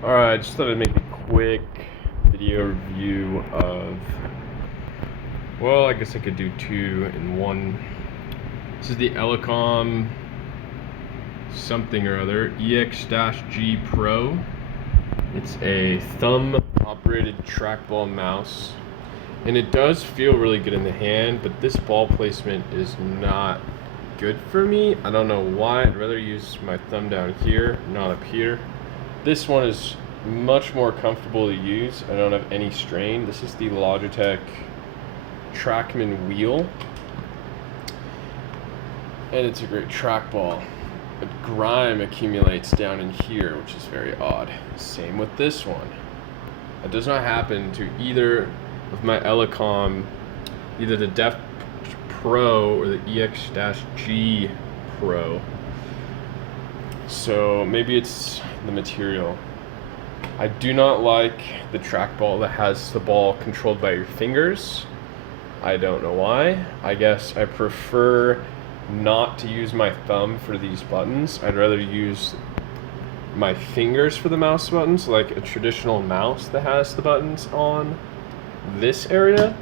Alright, just thought I'd make a quick video review of, well, I guess I could do two in one. This is the Elecom something or other, EX-G Pro. It's a thumb-operated trackball mouse, and it does feel really good in the hand, but this ball placement is not good for me. I don't know why. I'd rather use my thumb down here, not up here. This one is much more comfortable to use. I don't have any strain. This is the Logitech Trackman wheel, and it's a great trackball. But grime accumulates down in here, which is very odd. Same with this one. It does not happen to either of my Elecom, either the Deft Pro or the EX-G Pro. So maybe it's the material. I do not like the trackball that has the ball controlled by your fingers. I don't know why. I guess I prefer not to use my thumb for these buttons. I'd rather use my fingers for the mouse buttons, like a traditional mouse that has the buttons on this area.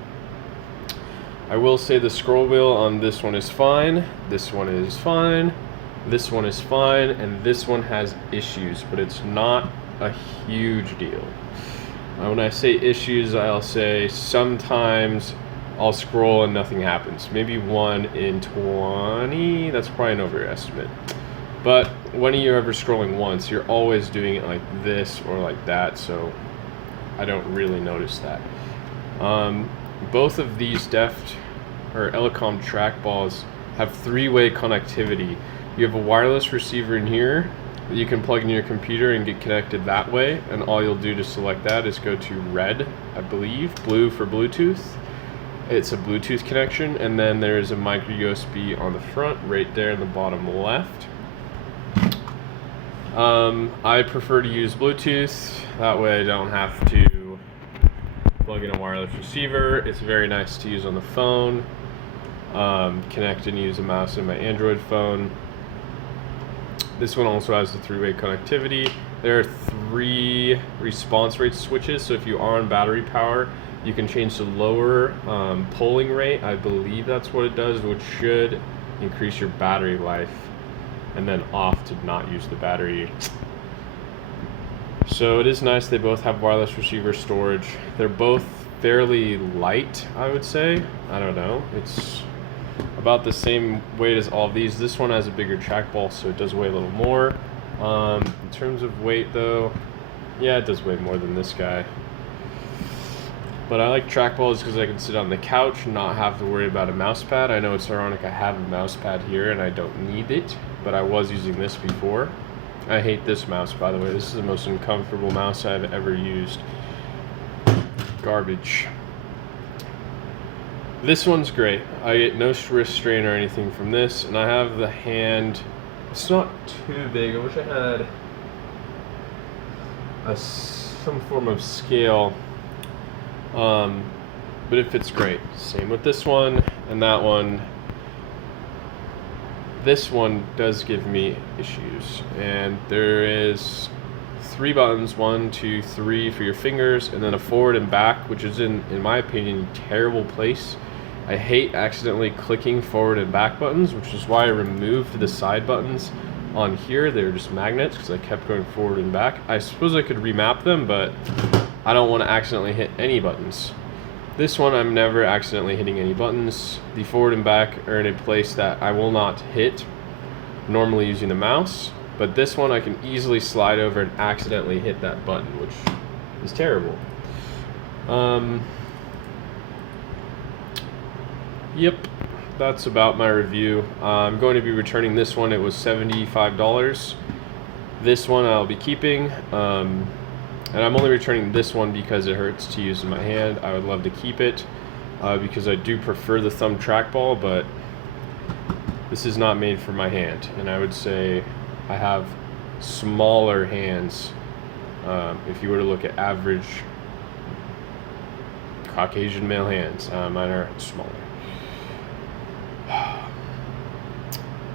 I will say the scroll wheel on this one is fine, this one is fine, this one is fine, and this one has issues, but it's not a huge deal. When I say issues, I'll say sometimes I'll scroll and nothing happens. Maybe 1 in 20, that's probably an overestimate. But when you're ever scrolling once, you're always doing it like this or like that, so I don't really notice that. Both of these Deft or Elecom trackballs have 3-way connectivity. You have a wireless receiver in here that you can plug in your computer and get connected that way, and all you'll do to select that is go to red, I believe, blue for Bluetooth. It's a Bluetooth connection, and then there's a micro USB on the front, right there in the bottom left. I prefer to use Bluetooth, that way I don't have to plug in a wireless receiver. It's very nice to use on the phone, connect and use a mouse in my Android phone. This one also has the 3-way connectivity. There are 3 response rate switches, so if you are on battery power, you can change the lower polling rate. I believe that's what it does, which should increase your battery life, and then off to not use the battery. So it is nice. They both have wireless receiver storage. They're both fairly light, I would say. I don't know. It's about the same weight as all of these. This one has a bigger trackball, so it does weigh a little more. In terms of weight, though, yeah, it does weigh more than this guy. But I like trackballs because I can sit on the couch and not have to worry about a mouse pad. I know it's ironic I have a mouse pad here and I don't need it, but I was using this before. I hate this mouse, by the way. This is the most uncomfortable mouse I've ever used. Garbage. This one's great. I get no wrist strain or anything from this, and I have the hand. It's not too big. I wish I had some form of scale. But it fits great. Same with this one and that one. This one does give me issues, and there is 3 buttons, 1, 2, 3 for your fingers, and then a forward and back, which is in my opinion, terrible place. I hate accidentally clicking forward and back buttons, which is why I removed the side buttons on here. They were just magnets because I kept going forward and back. I suppose I could remap them, but I don't want to accidentally hit any buttons. This one, I'm never accidentally hitting any buttons. The forward and back are in a place that I will not hit normally using the mouse, but this one I can easily slide over and accidentally hit that button, which is terrible. Yep, that's about my review. I'm going to be returning this one. It was $75. This one I'll be keeping. And I'm only returning this one because it hurts to use in my hand. I would love to keep it because I do prefer the thumb trackball, but this is not made for my hand. And I would say I have smaller hands. If you were to look at average Caucasian male hands, mine are smaller.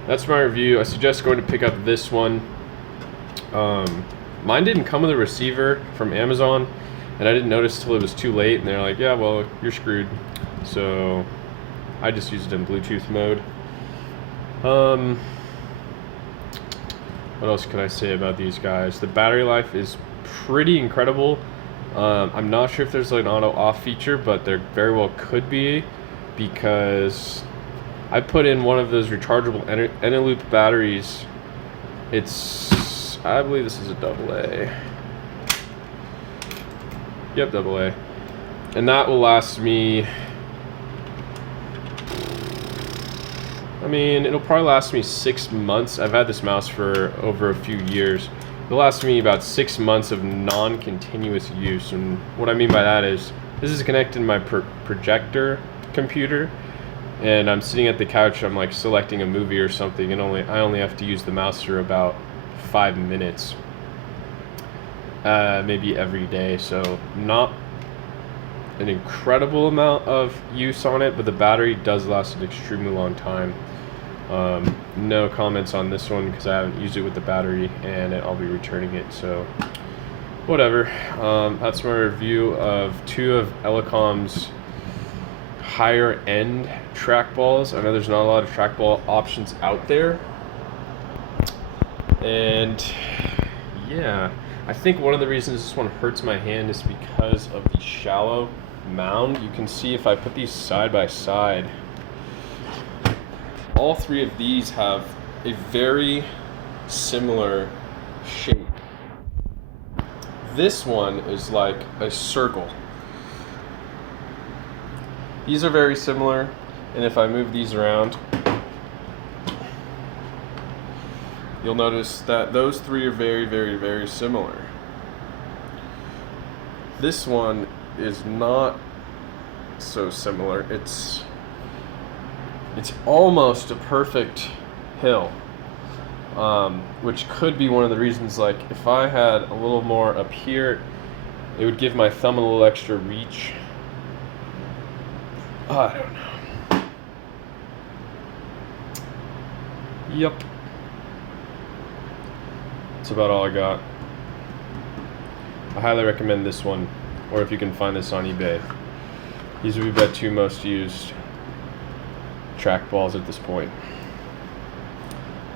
That's my review. I suggest going to pick up this one. Mine didn't come with a receiver from Amazon, and I didn't notice till it was too late, and they're like, yeah, well, you're screwed. So I just used it in Bluetooth mode. What else can I say about these guys? The battery life is pretty incredible. I'm not sure if there's like an auto off feature, but there very well could be, because I put in one of those rechargeable Eneloop batteries. I believe this is a AA. Yep, AA. And that will last me, I mean, it'll probably last me 6 months. I've had this mouse for over a few years. It'll last me about 6 months of non-continuous use. And what I mean by that is, this is connected to my projector computer, and I'm sitting at the couch, I'm like selecting a movie or something, and I only have to use the mouse for about 5 minutes. Maybe every day, so not an incredible amount of use on it, but the battery does last an extremely long time. No comments on this one because I haven't used it with the battery, and I'll be returning it, so whatever. That's my review of 2 of Elecom's higher end trackballs. I know there's not a lot of trackball options out there, and yeah, I think one of the reasons this one hurts my hand is because of the shallow mound. You can see if I put these side by side, all 3 of these have a very similar shape. This one is like a circle. These are very similar, and if I move these around, you'll notice that those 3 are very, very, very similar. This one is not so similar. It's almost a perfect hill, which could be one of the reasons, like, if I had a little more up here, it would give my thumb a little extra reach. I don't know. Yep. That's about all I got. I highly recommend this one, or if you can find this on eBay. These would be my 2 most used trackballs at this point.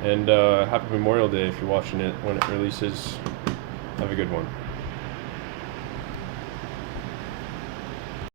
And happy Memorial Day if you're watching it when it releases. Have a good one.